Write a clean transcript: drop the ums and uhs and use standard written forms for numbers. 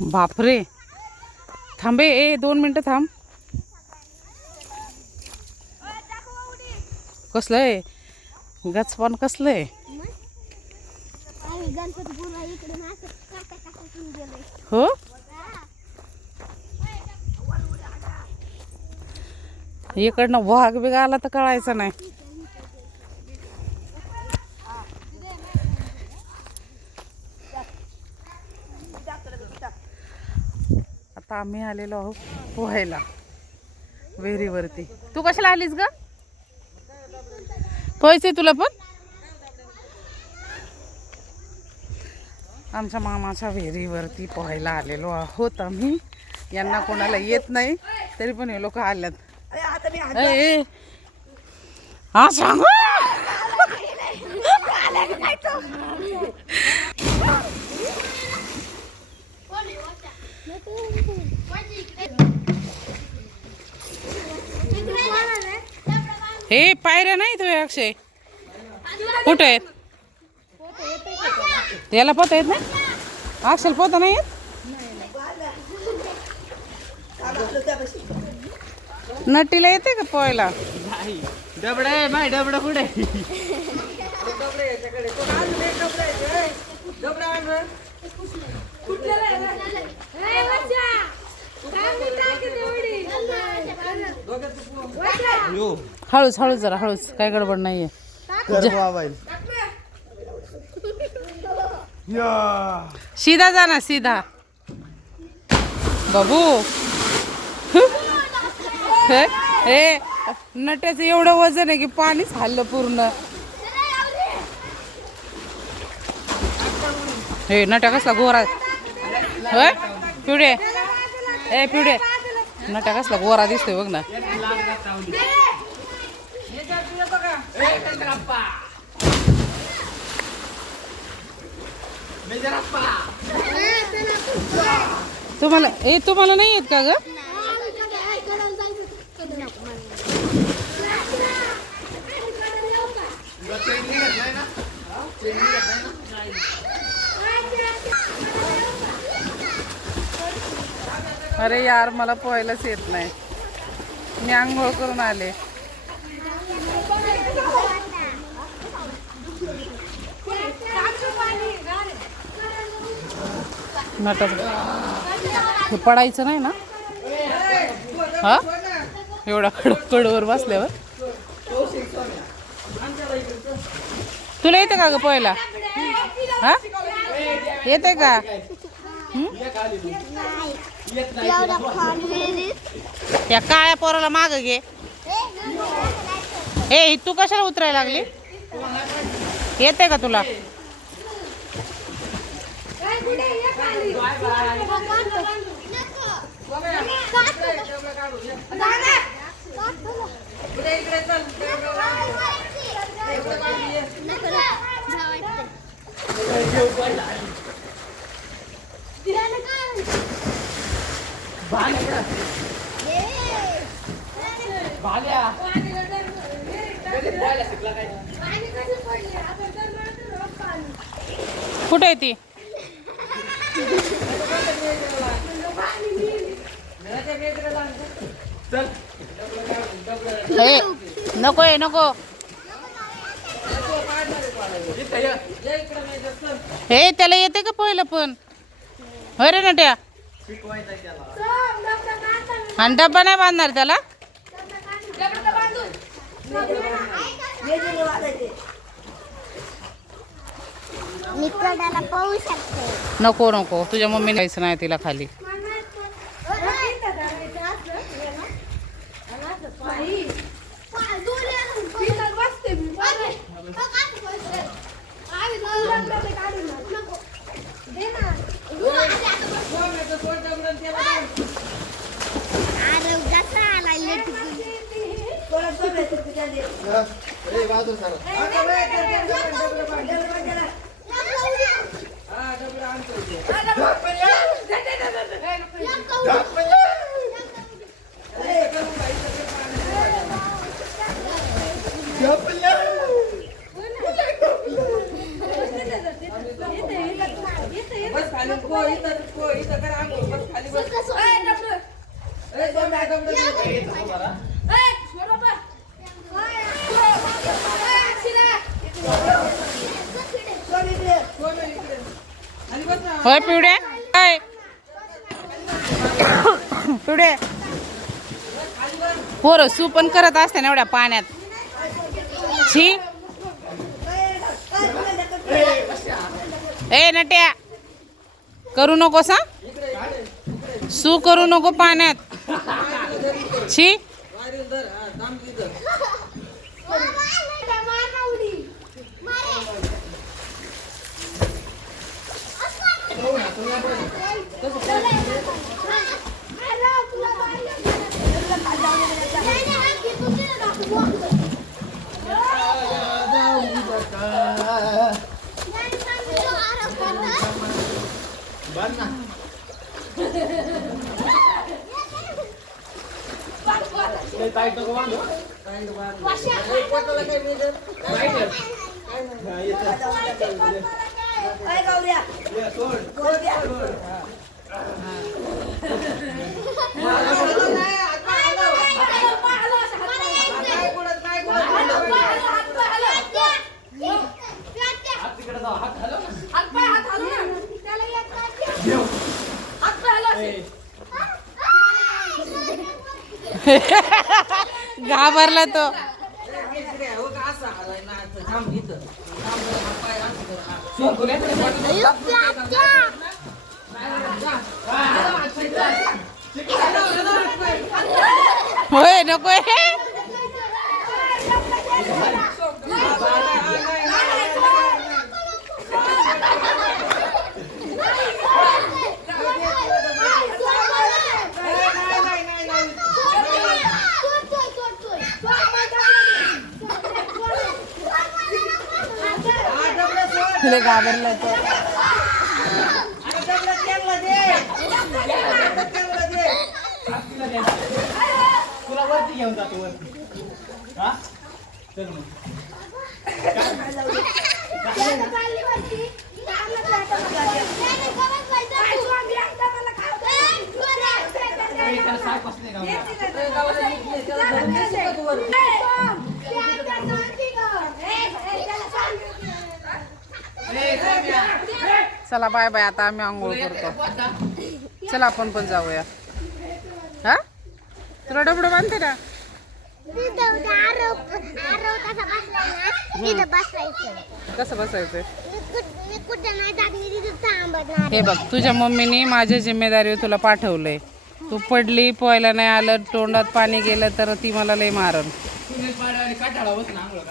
बापरे, थांबे, 2 मिनिटं थांब. कसलं आहे गचपान, कसलं आहे. हो, इकडनं वाघ बिघ आला तर कळायचं नाही. आता आम्ही आलेलो आहोत पोहायला विहिरीवरती. तू कशाला आलीस ग? पोहायचंय तुला पण? आमच्या मामाच्या विहिरीवरती पोहायला आलेलो आहोत आम्ही. यांना कोणाला येत नाही तरी पण हे लोक आल्यात. हा सांग. हे पायऱ्या नाही तुझ्या अक्षय, कुठे आहेत? त्याला पोहता येत नाही? अक्षल पोहता नाही येत? नटीला येते का पोहायला? डबडा आहे माय, डबडा कुठे? हळूच हळूच, जरा हळूच, काय गडबड नाहीये. सीधा जा ना, सीधा बाबू. हे नट्याचं एवढं वजन आहे की पाणीच हल्लं पूर्ण. हे नट्या कसला गोरा होय पिवडे, ए पिवडे, नट्या कसला गोरा दिसतोय बघ ना. तुम्हाला नाही येत का ग? अरे यार, मला पोहायलाच येत नाही. मी आंघोळ करून आले. हे पडायचं नाही ना? हा, एवढा कडवर बसल्यावर. तुला येते का ग पोहायला? हा, येते का? या काळ्या पोराला माग घे. ए, तू कशाला उतरायला लागली? येते का तुला? कुठे आहे ती? नको आहे, नको. हे त्याला येते का पोहायला पण? होय रे नट्या. आणि डब्बा नाही बांधणार त्याला? नको नको, तुझ्या मम्मीने जायचं नाही तिला खाली. होय पिवडे काय पिवडे पोरं सू पण करत असते ना एवढ्या पाण्यात. छी ए नट्या करू नकोस हा सू करू नको पाण्यात. छी घाबरला तो. होय नको तुला घाबरला तो. तुला वरती घेऊन जातो वरती. हा चल मग. चला बाय बाय. आता आम्ही आंघोळ करतो. चला आपण पण जाऊया. हा तुला डबडं बांधते ना. कसं बसायचं हे बघ. तुझ्या मम्मीने माझ्या जिम्मेदारीवर तुला पाठवलंय. तू पडली पोहायला नाही आलं तोंडात पाणी गेलं तर ती मला लय मारल. काटाळा बस ना आंघोळ.